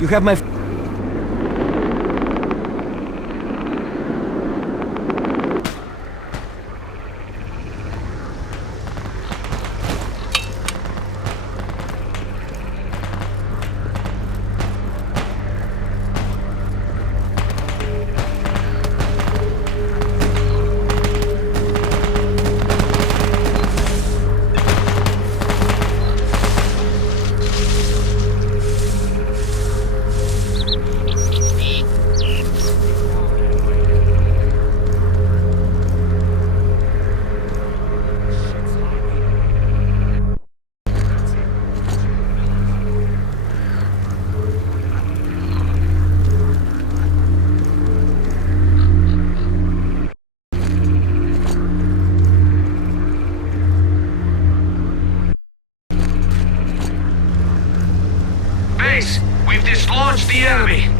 You have my... We've dislodged the enemy!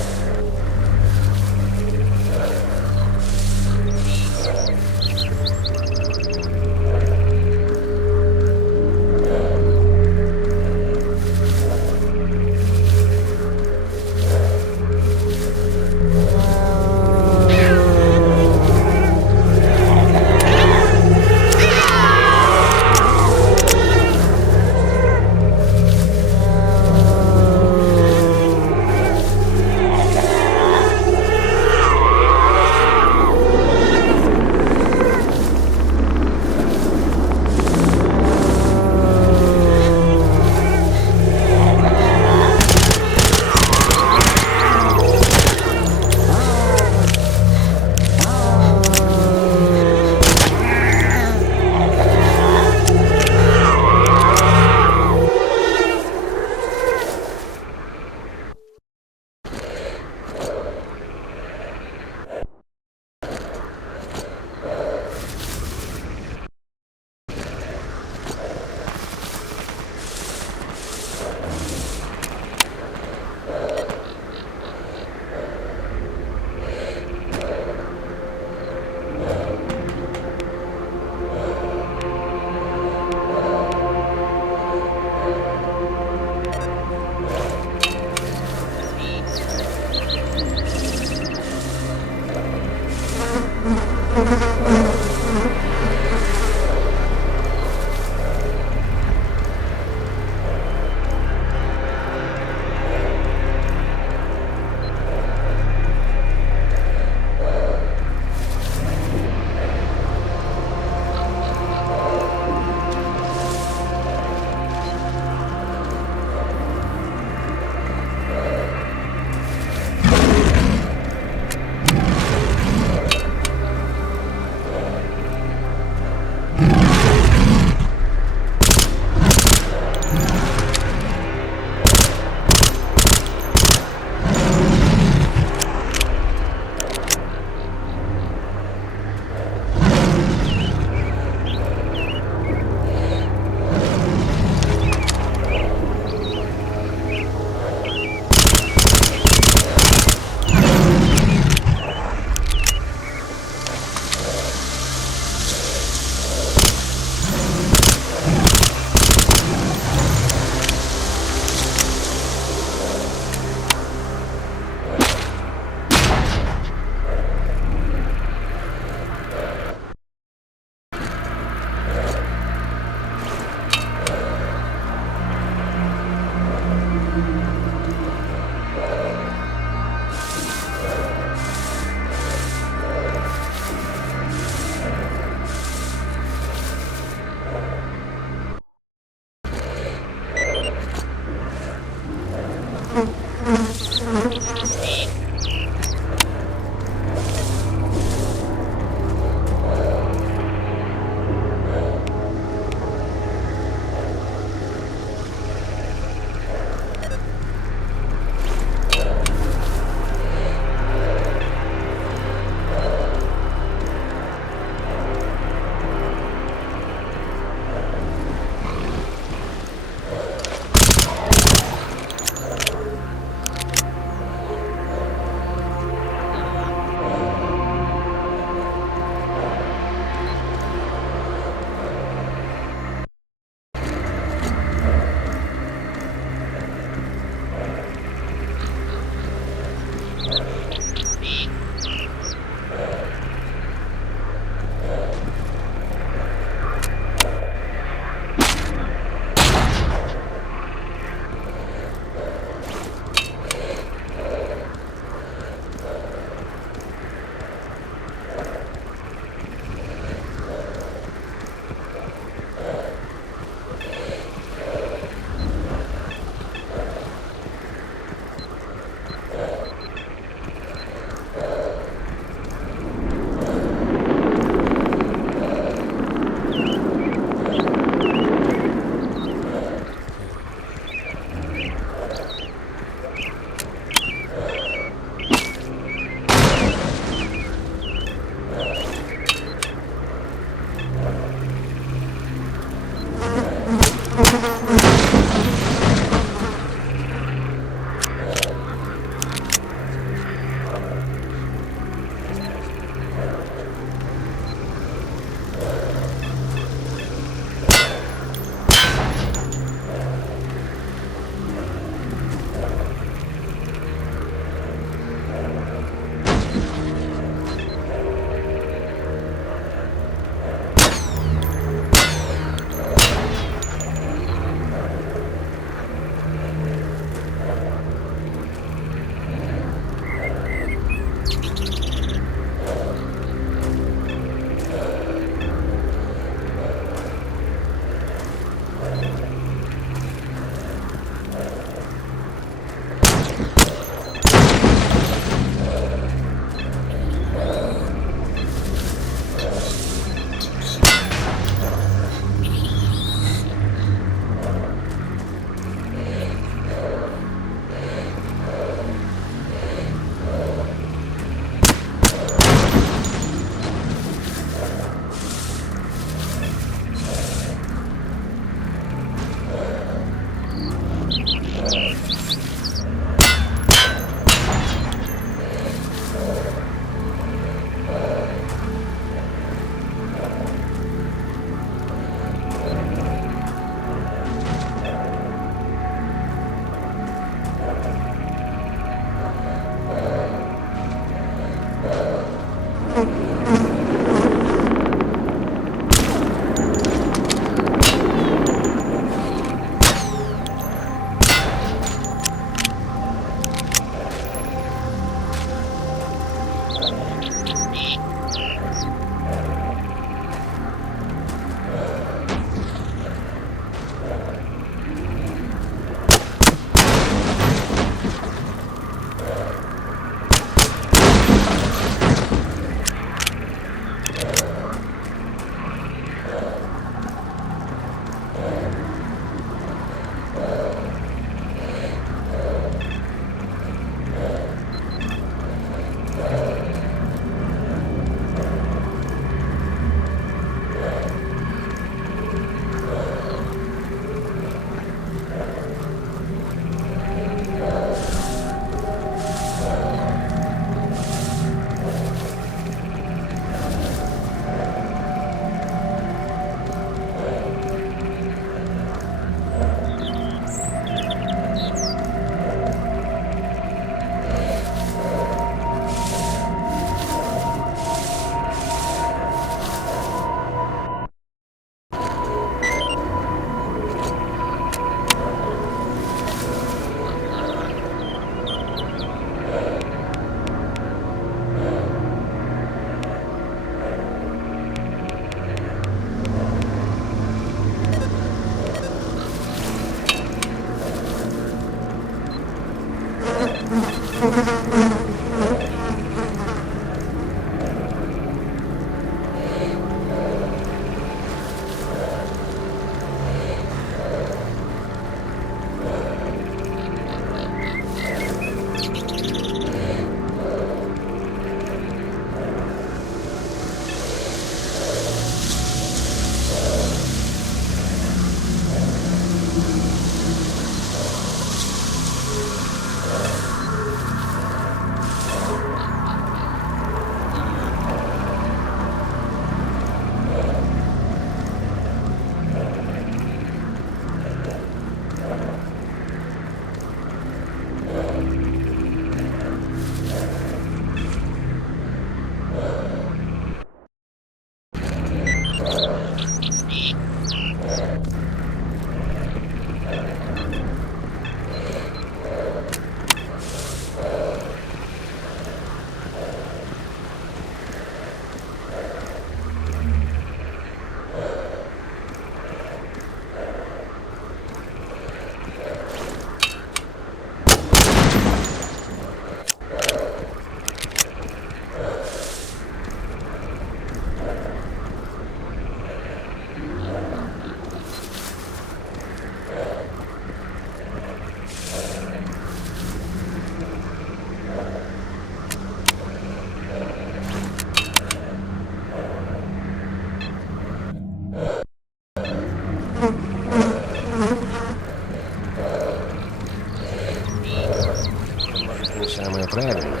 Самое правильное.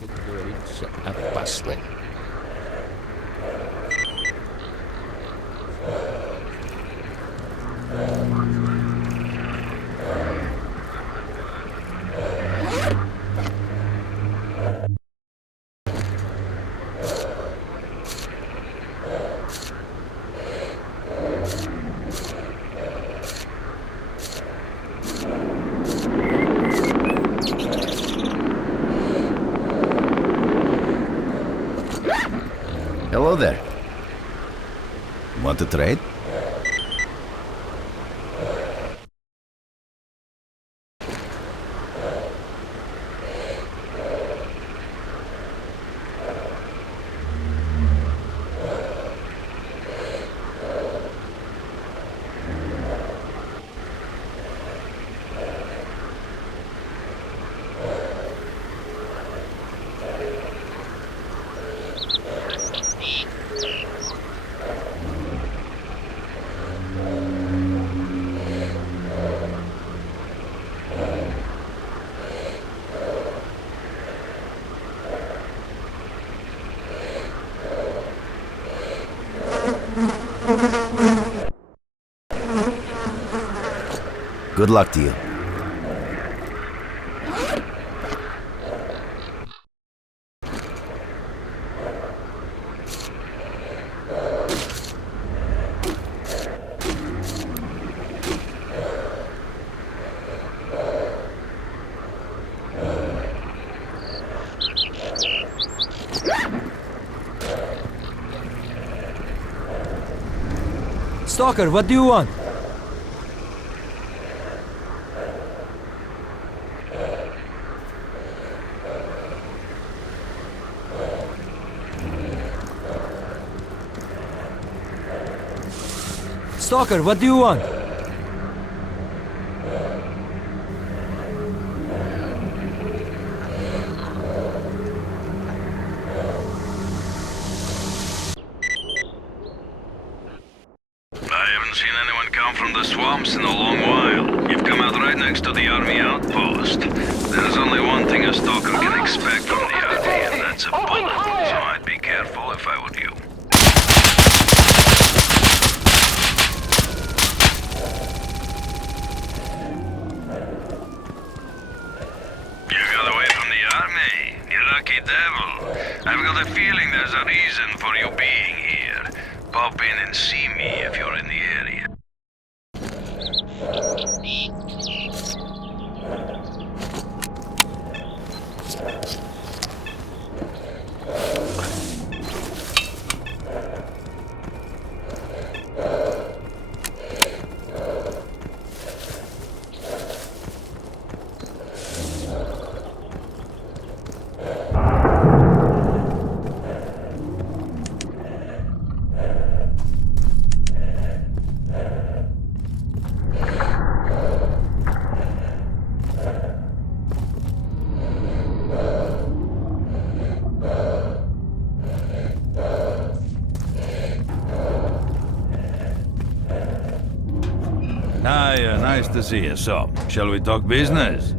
Как говорится, опасно. Hello there. Want to trade? Good luck to you. Stalker, what do you want? Stalker, what do you want? From the swamps in a long while. You've come out right next to the army outpost. There's only one thing a stalker can expect from the army, and that's a bullet. So I'd be careful if I were you. You got away from the army? You lucky devil. I've got a feeling there's a reason for you being here. Pop in and see me if you're in the area. Hi, nice to see you. So, shall we talk business?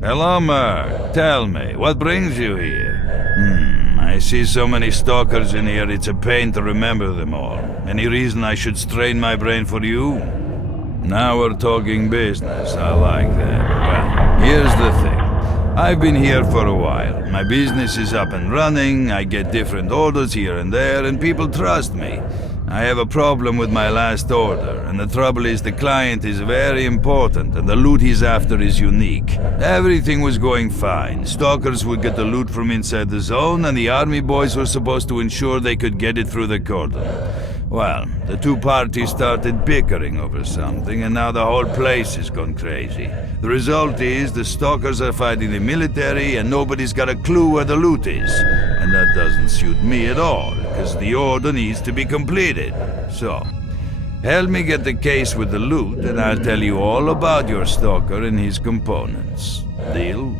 Hello, Merc. Tell me, what brings you here? I see so many stalkers in here, it's a pain to remember them all. Any reason I should strain my brain for you? Now we're talking business. I like that. Well, here's the thing. I've been here for a while. My business is up and running, I get different orders here and there, and people trust me. I have a problem with my last order, and the trouble is the client is very important, and the loot he's after is unique. Everything was going fine. Stalkers would get the loot from inside the zone, and the army boys were supposed to ensure they could get it through the cordon. Well, the two parties started bickering over something, and now the whole place has gone crazy. The result is the stalkers are fighting the military, and nobody's got a clue where the loot is. And that doesn't suit me at all, because the order needs to be completed. So, help me get the case with the loot, and I'll tell you all about your stalker and his components. Deal?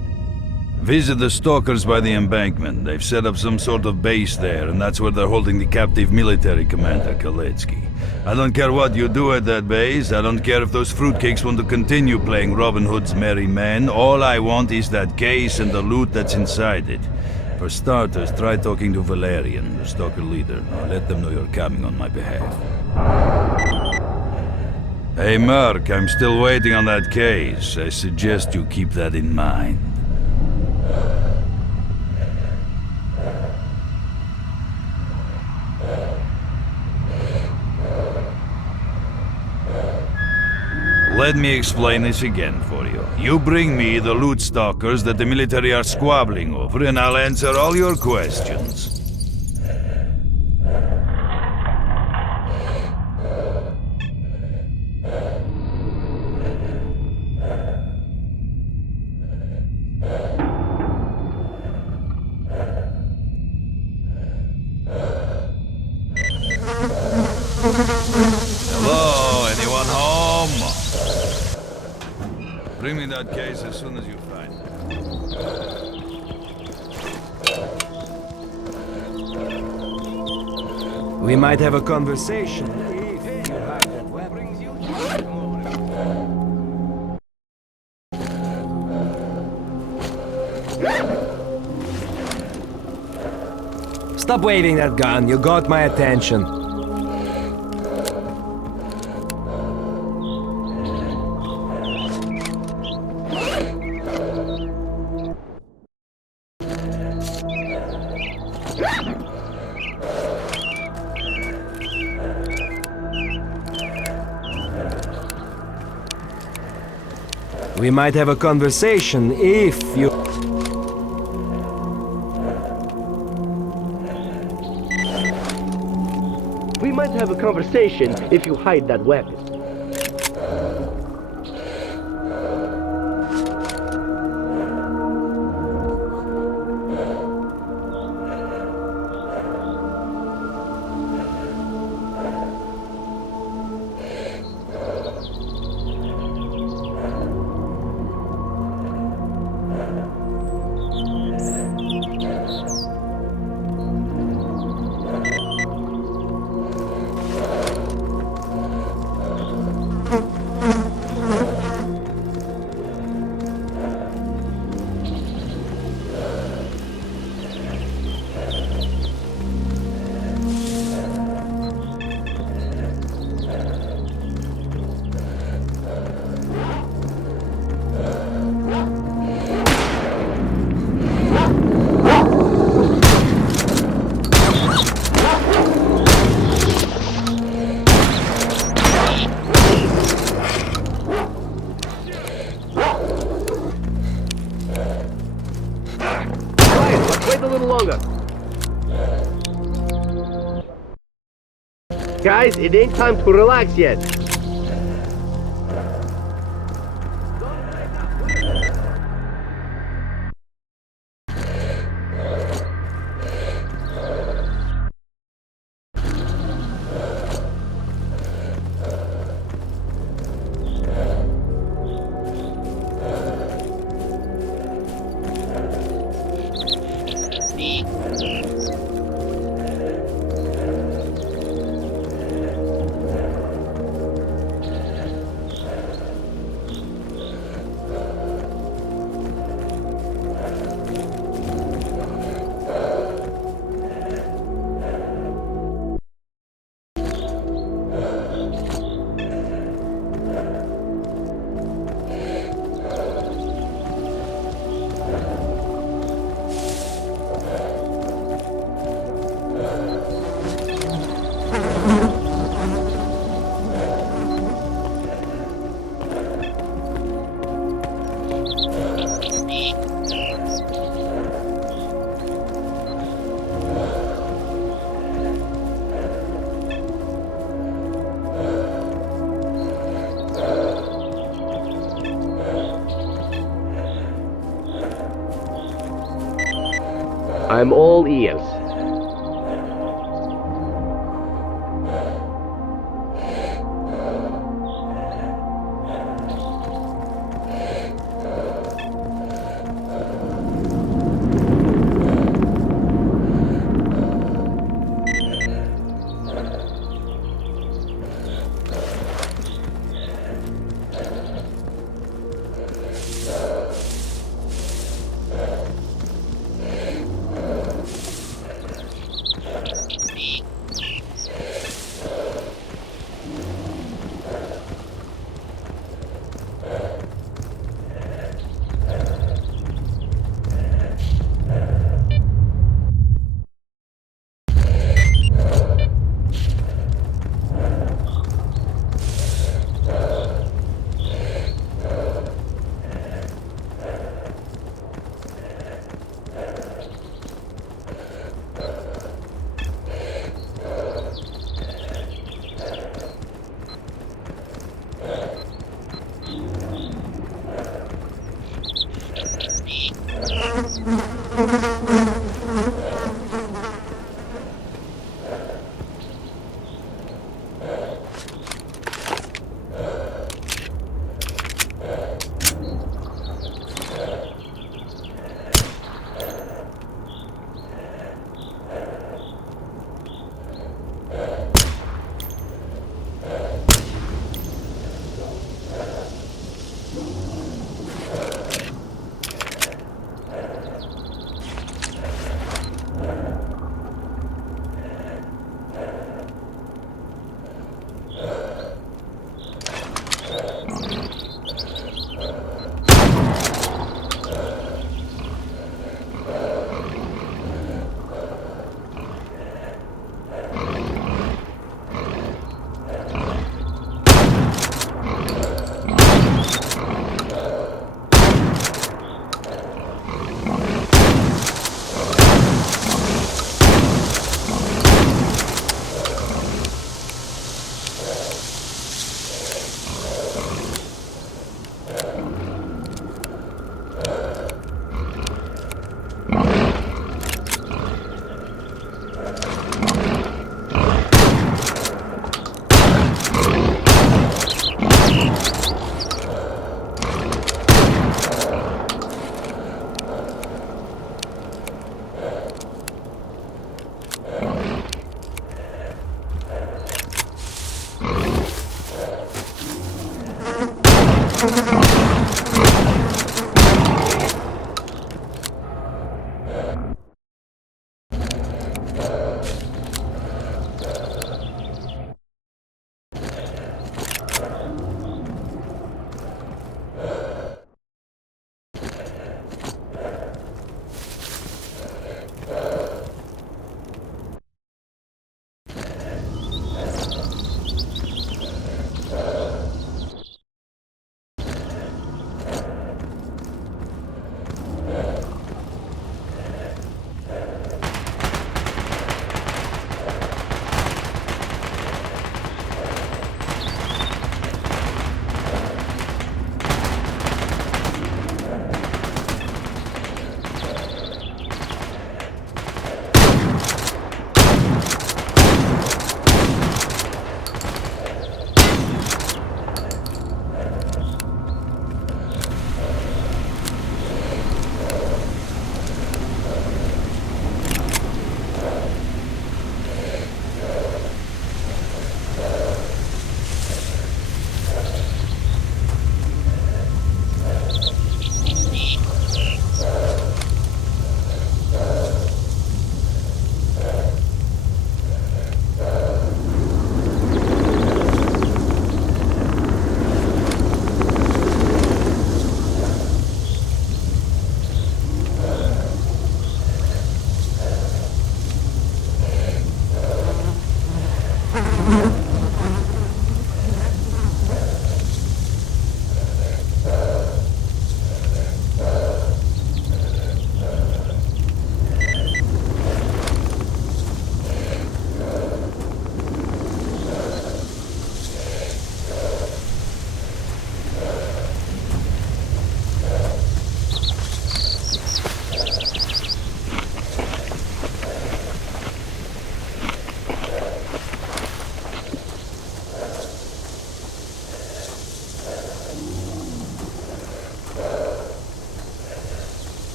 Visit the stalkers by the embankment. They've set up some sort of base there, and that's where they're holding the captive military commander, S.T.A.L.K.E.R. I don't care what you do at that base. I don't care if those fruitcakes want to continue playing Robin Hood's merry men. All I want is that case and the loot that's inside it. For starters, try talking to Valerian, the stalker leader. Let them know you're coming on my behalf. Hey, Merc, I'm still waiting on that case. I suggest you keep that in mind. Let me explain this again for you. You bring me the loot stalkers that the military are squabbling over, and I'll answer all your questions. Hello, anyone home? Bring me that case as soon as you find it. We might have a conversation if you have that weapon. Stop waving that gun, you got my attention. We might have a conversation if you... We might have a conversation if you hide that weapon. Wait a little longer. Guys, it ain't time to relax yet. I'm all ears.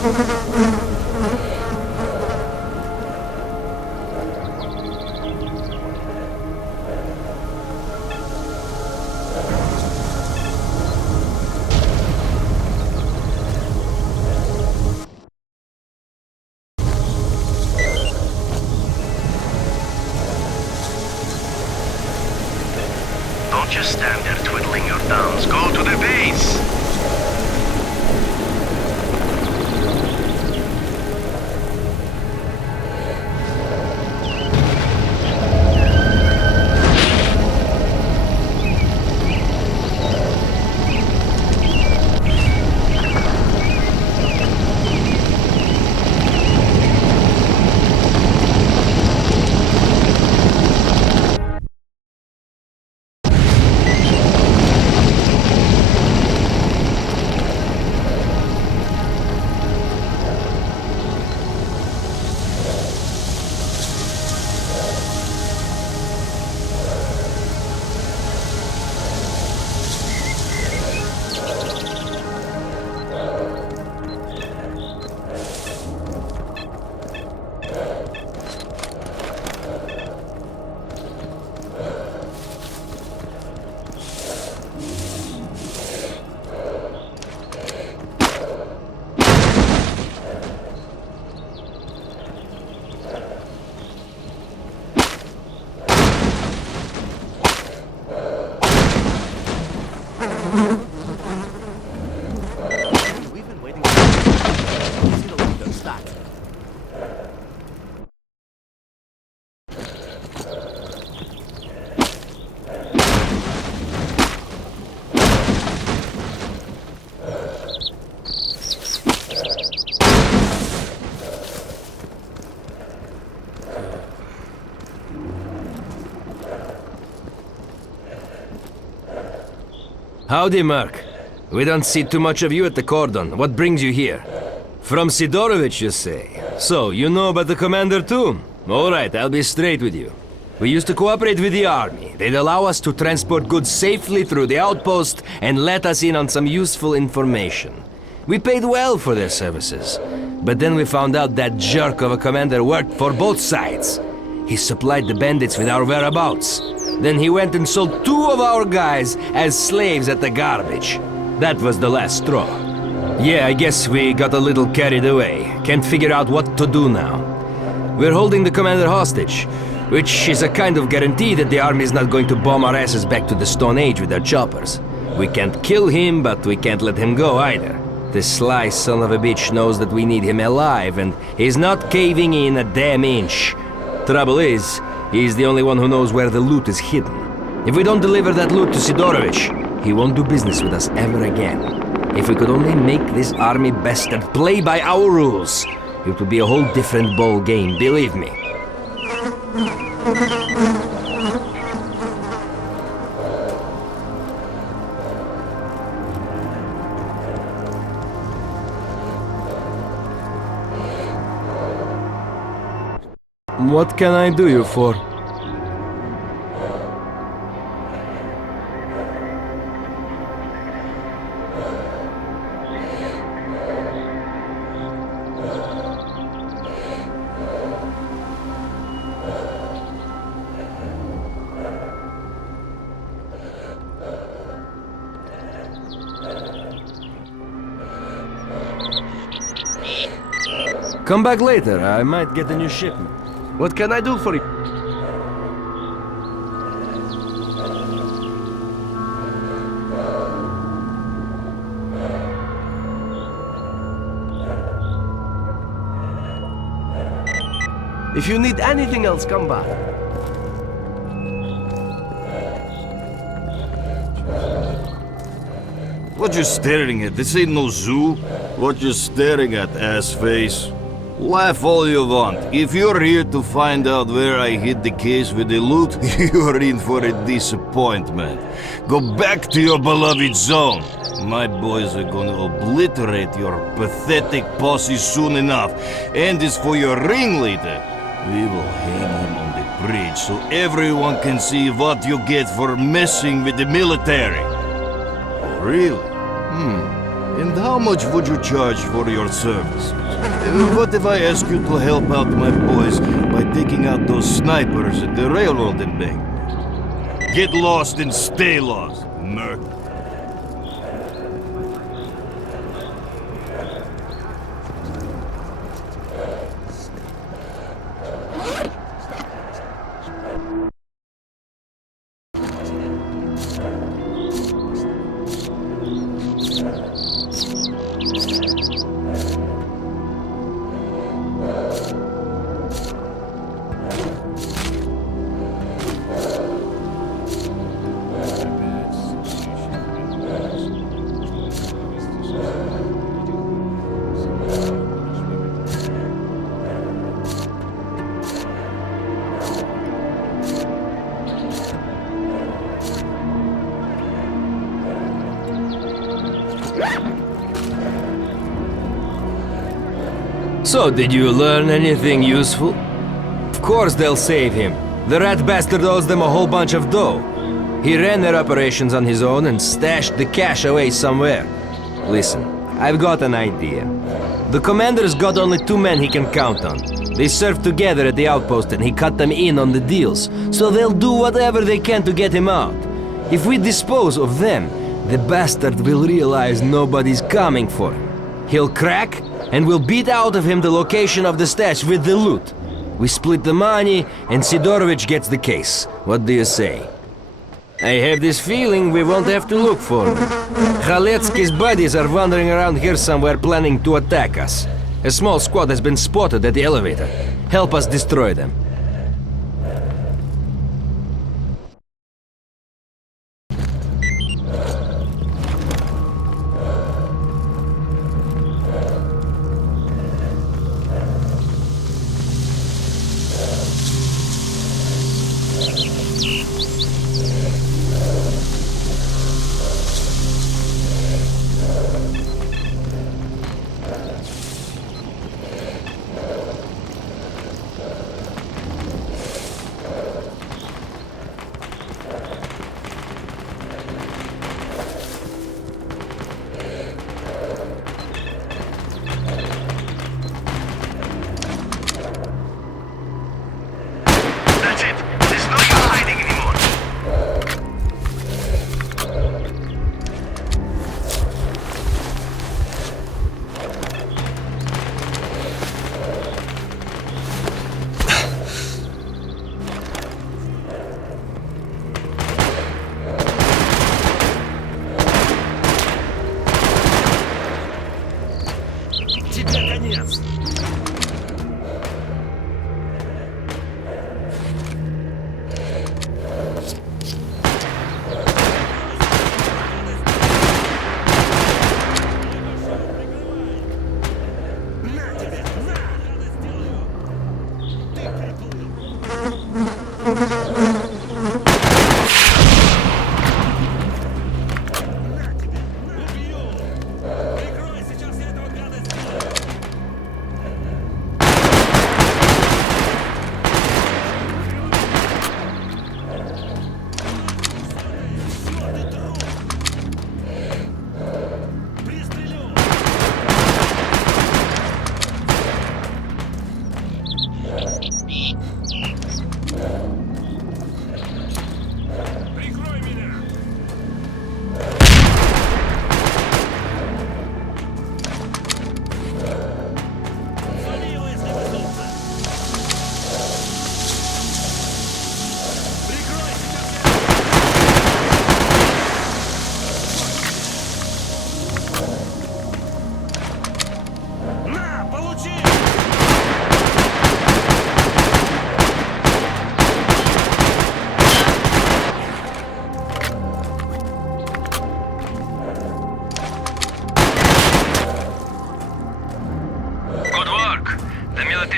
Don't just stand there twiddling your thumbs. Go to the base! We've been waiting for see the window stop. Howdy, Merc. We don't see too much of you at the cordon. What brings you here? From Sidorovich, you say? So, you know about the commander too? Alright, I'll be straight with you. We used to cooperate with the army. They'd allow us to transport goods safely through the outpost and let us in on some useful information. We paid well for their services. But then we found out that jerk of a commander worked for both sides. He supplied the bandits with our whereabouts. Then he went and sold 2 of our guys as slaves at the garbage. That was the last straw. Yeah, I guess we got a little carried away. Can't figure out what to do now. We're holding the commander hostage, which is a kind of guarantee that the army is not going to bomb our asses back to the Stone Age with their choppers. We can't kill him, but we can't let him go either. This sly son of a bitch knows that we need him alive, and he's not caving in a damn inch. Trouble is, he's the only one who knows where the loot is hidden. If we don't deliver that loot to Sidorovich, he won't do business with us ever again. If we could only make this army bastard play by our rules, it would be a whole different ball game, believe me. What can I do you for? Come back later, I might get a new shipment. What can I do for you? If you need anything else, come back. What you staring at? This ain't no zoo. What you staring at, ass face? Laugh all you want. If you're here to find out where I hid the case with the loot, you're in for a disappointment. Go back to your beloved zone. My boys are gonna obliterate your pathetic posse soon enough. And as for your ringleader, we will hang him on the bridge so everyone can see what you get for messing with the military. Really? And how much would you charge for your service? What if I ask you to help out my boys by taking out those snipers at the railroad embankment? Get lost and stay lost, Merc. So, did you learn anything useful? Of course they'll save him. The rat bastard owes them a whole bunch of dough. He ran their operations on his own and stashed the cash away somewhere. Listen, I've got an idea. The commander's got only 2 men he can count on. They served together at the outpost and he cut them in on the deals, so they'll do whatever they can to get him out. If we dispose of them, the bastard will realize nobody's coming for him. He'll crack, and we'll beat out of him the location of the stash with the loot. We split the money, and Sidorovich gets the case. What do you say? I have this feeling we won't have to look for them. Khaletsky's buddies are wandering around here somewhere planning to attack us. A small squad has been spotted at the elevator. Help us destroy them. That's it. There's no use hiding anymore.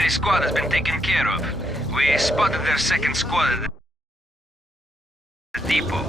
Squad has been taken care of. We spotted their second squad at the depot.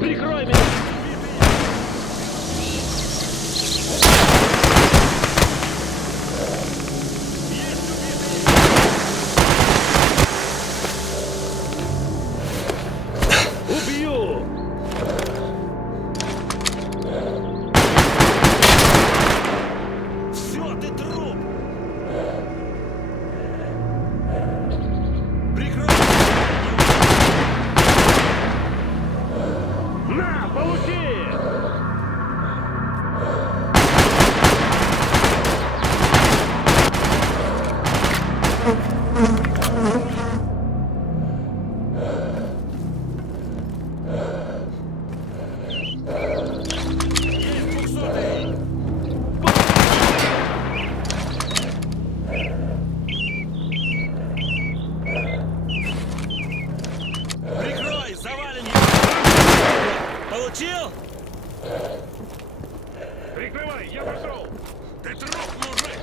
Прикрой меня! Убью! Все, ты труп! Прикрой! На, получи! Прикрой! Завален его! Получил? Прикрывай, я пошел! Ты труп, мужик!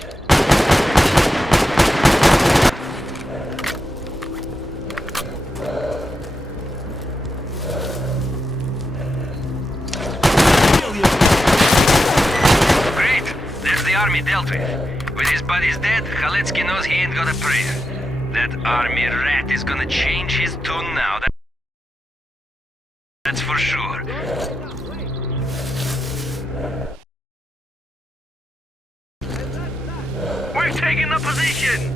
Great! There's the army dealt with. With his buddies dead, Khaletsky knows he ain't got a prayer. That army rat is gonna change his tune now. That's for sure. We're taking the position!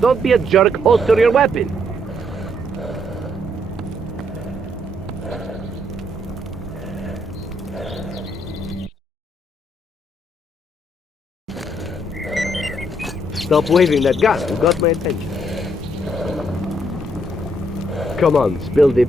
Don't be a jerk, holster your weapon. Stop waving that gun, you got my attention. Come on, spill the...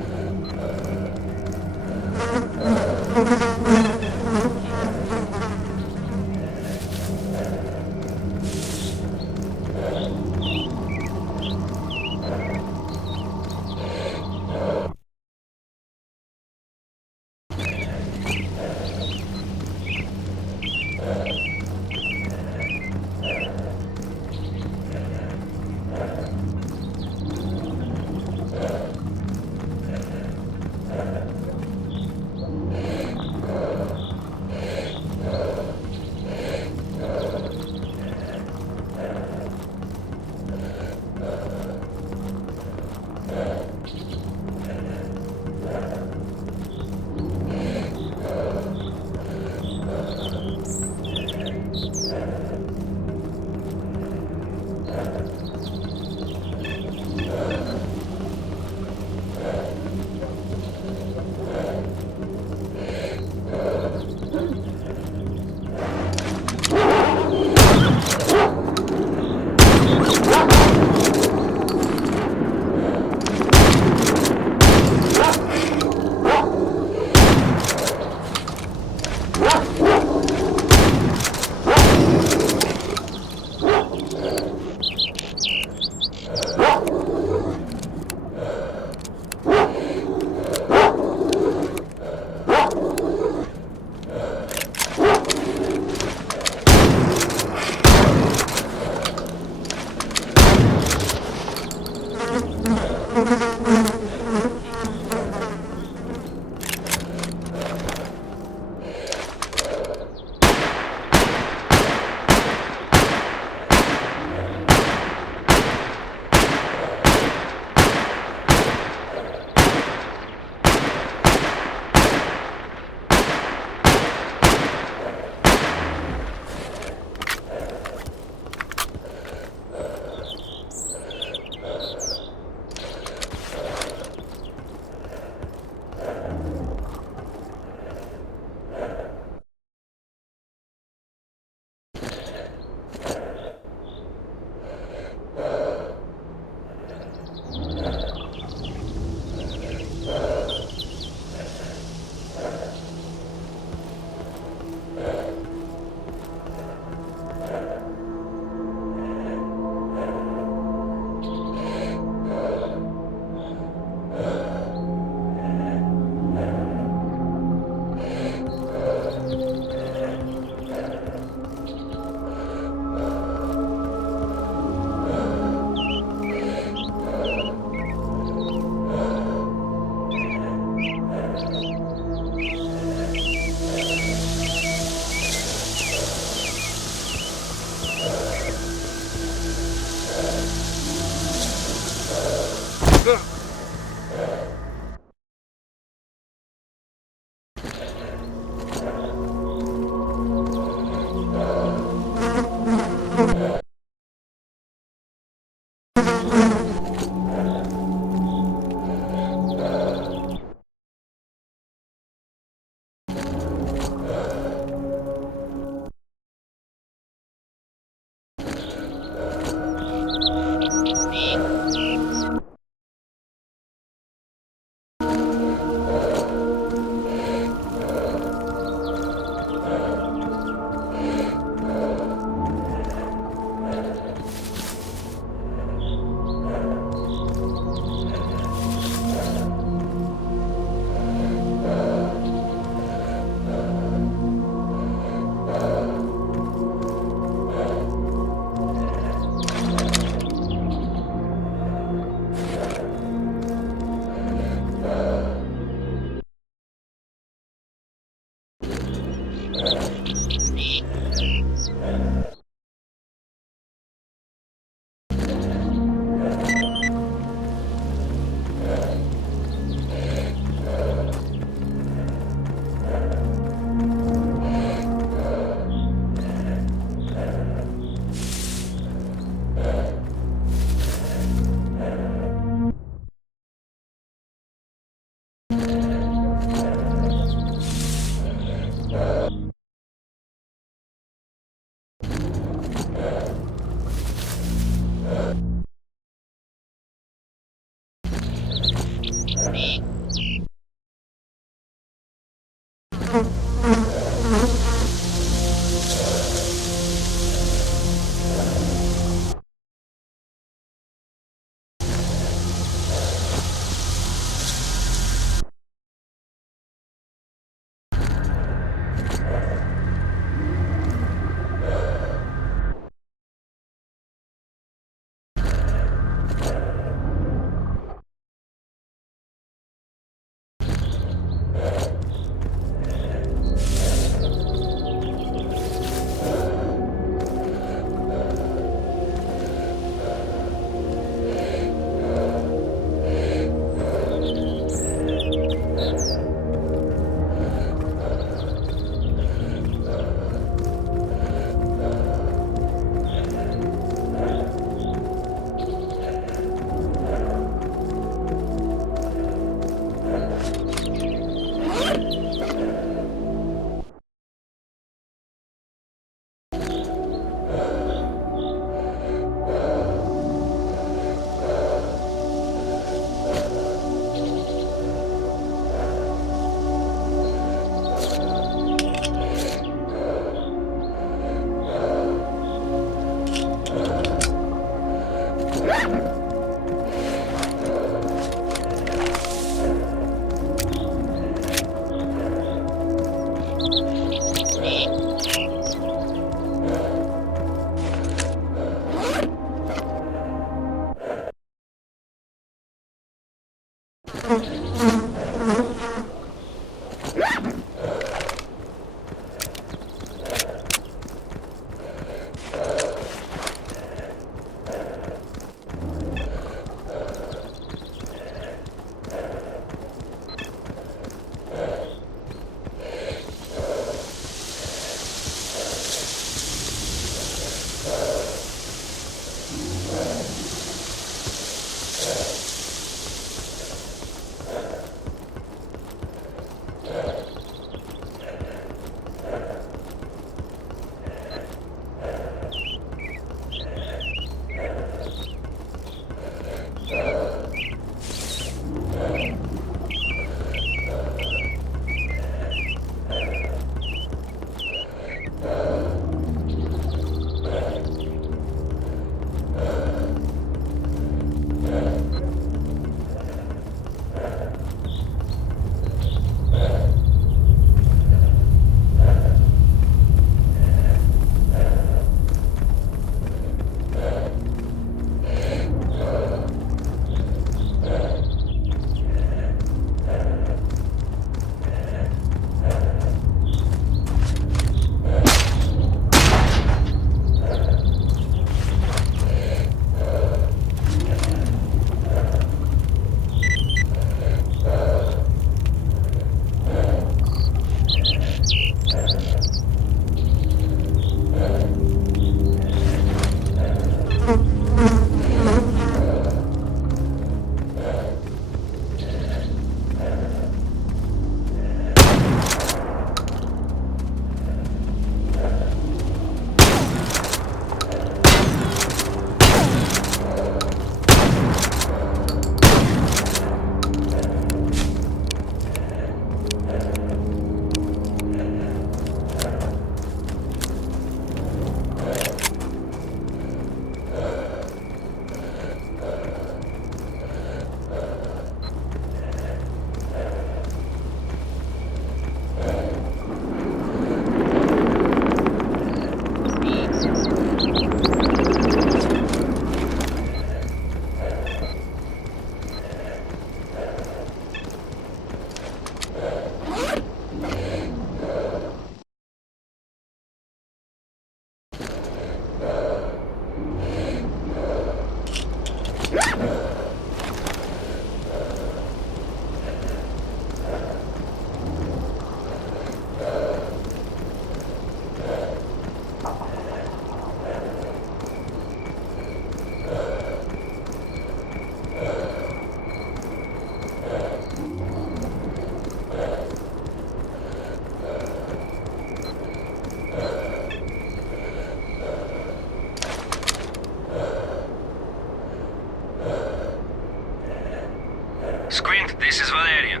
This is Valerian.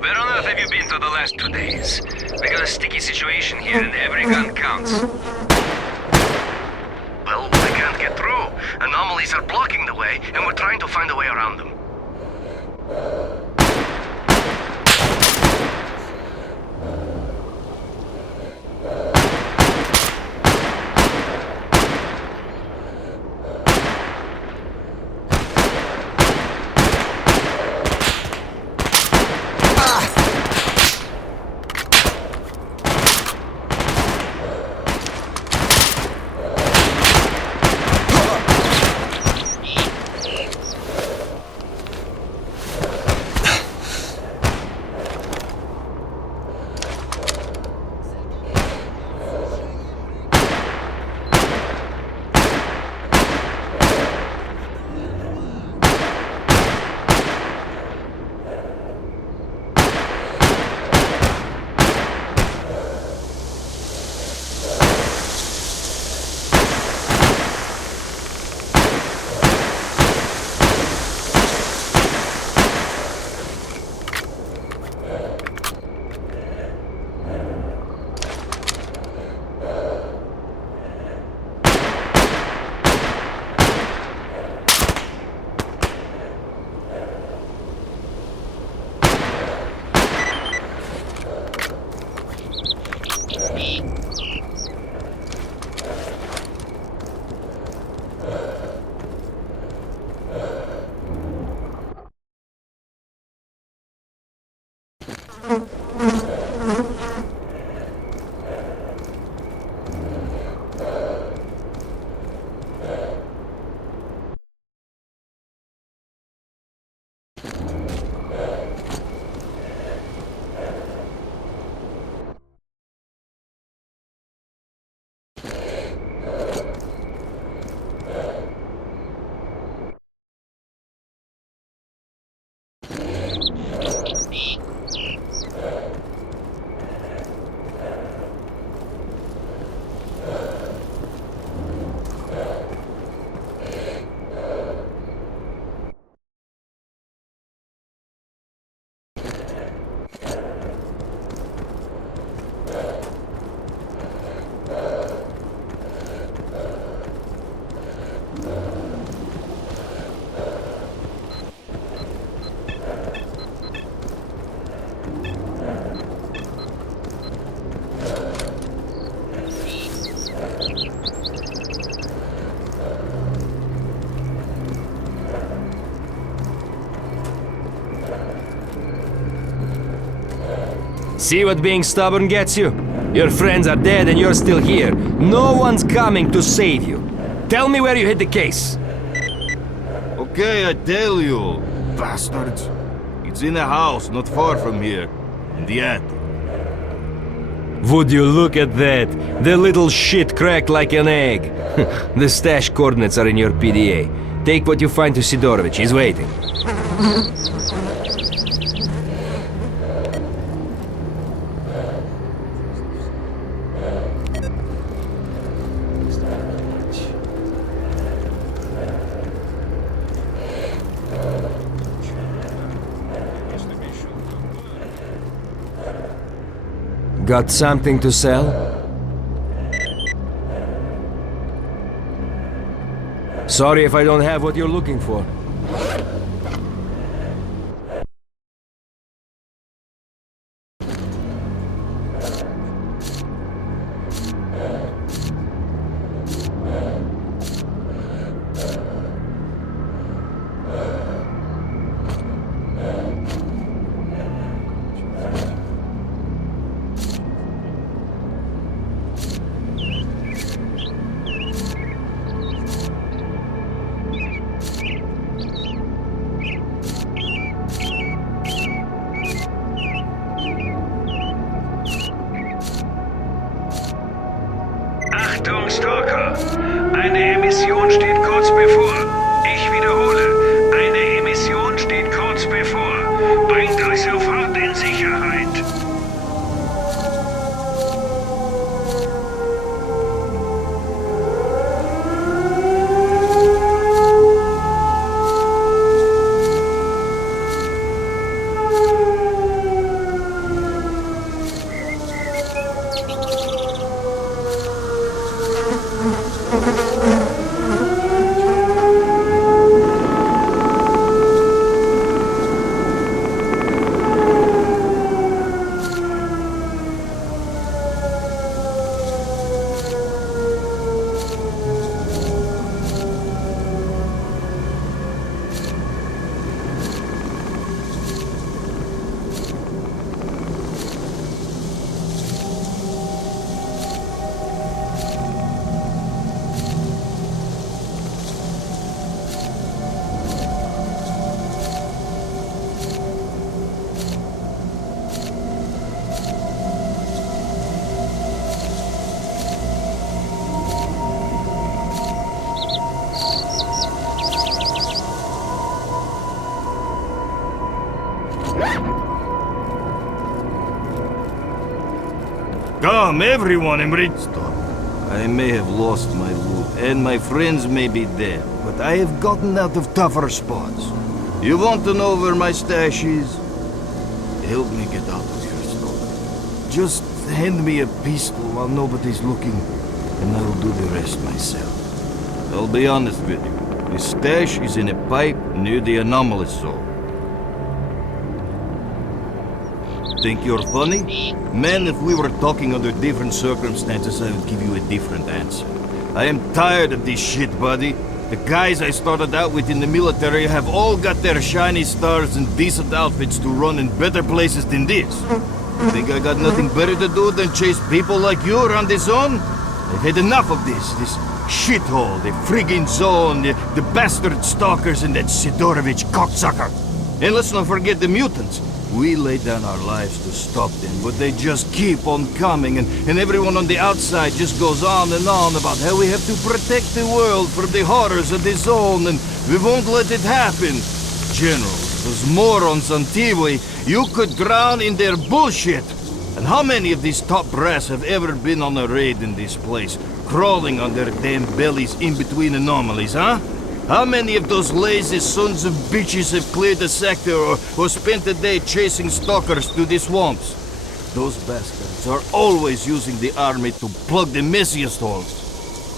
Where on earth have you been for the last 2 days? We got a sticky situation here and every gun counts. Well, I can't get through. Anomalies are blocking the way, and we're trying to find a way around them. See what being stubborn gets you? Your friends are dead and you're still here. No one's coming to save you. Tell me where you hid the case. Okay, I tell you, bastards. It's in a house not far from here, in the attic. Would you look at that? The little shit cracked like an egg. The stash coordinates are in your PDA. Take what you find to Sidorovich. He's waiting. Got something to sell? Sorry if I don't have what you're looking for. Achtung, Stalker! Eine Emission steht kurz bevor. Ich wiederhole, eine Emission steht kurz bevor. Bringt euch sofort in Sicherheit. Come, everyone, I'm ready. Stop. I may have lost my loot, and my friends may be dead, but I have gotten out of tougher spots. You want to know where my stash is? Help me get out of here, Stalker. Just hand me a pistol while nobody's looking, and I'll do the rest myself. I'll be honest with you. The stash is in a pipe near the anomalous zone. Think you're funny? Man, if we were talking under different circumstances, I would give you a different answer. I am tired of this shit, buddy. The guys I started out with in the military have all got their shiny stars and decent outfits to run in better places than this. Think I got nothing better to do than chase people like you around the zone? I've had enough of this shithole, the friggin' zone, the bastard stalkers and that Sidorovich cocksucker. And let's not forget the mutants. We laid down our lives to stop them, but they just keep on coming, and everyone on the outside just goes on and on about how we have to protect the world from the horrors of the zone, and we won't let it happen. General, those morons on TV, you could drown in their bullshit. And how many of these top brass have ever been on a raid in this place, crawling on their damn bellies in between anomalies, huh? How many of those lazy sons of bitches have cleared the sector or spent a day chasing stalkers through the swamps? Those bastards are always using the army to plug the messiest holes.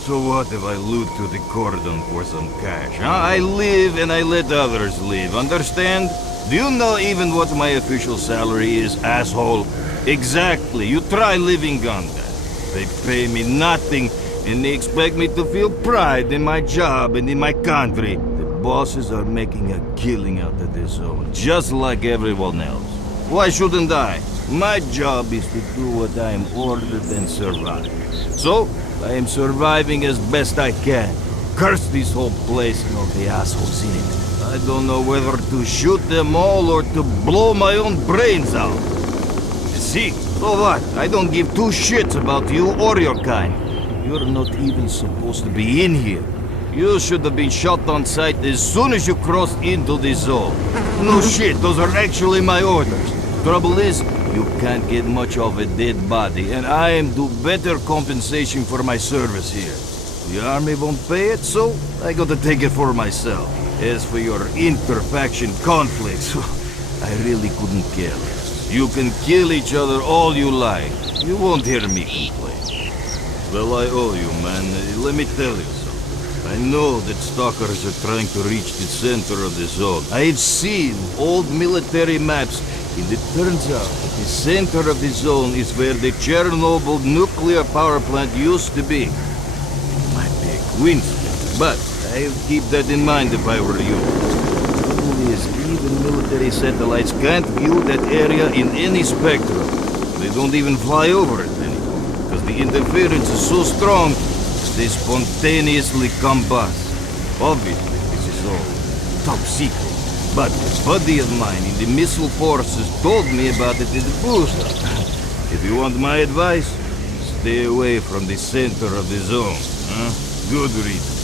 So what if I loot to the cordon for some cash, huh? I live and I let others live, understand? Do you know even what my official salary is, asshole? Exactly, you try living on that. They pay me nothing, and they expect me to feel pride in my job and in my country. The bosses are making a killing out of this zone, just like everyone else. Why shouldn't I? My job is to do what I am ordered and survive. So, I am surviving as best I can. Curse this whole place and all the assholes in it. I don't know whether to shoot them all or to blow my own brains out. See, so what? I don't give two shits about you or your kind. You're not even supposed to be in here. You should have been shot on sight as soon as you crossed into the zone. No shit, those are actually my orders. Trouble is, you can't get much of a dead body, and I am due better compensation for my service here. The army won't pay it, so I gotta take it for myself. As for your inter-faction conflicts, I really couldn't care less. You can kill each other all you like. You won't hear me complain. Well, I owe you, man. Let me tell you something. I know that stalkers are trying to reach the center of the zone. I've seen old military maps, and it turns out that the center of the zone is where the Chernobyl nuclear power plant used to be. It might be a coincidence, but I'd keep that in mind if I were you. The trouble is, even military satellites can't view that area in any spectrum. They don't even fly over it anymore. Because the interference is so strong, they spontaneously combust. Obviously, this is all top secret. But a buddy of mine in the missile forces told me about it in the booster. If you want my advice, stay away from the center of the zone. Huh? Good reason.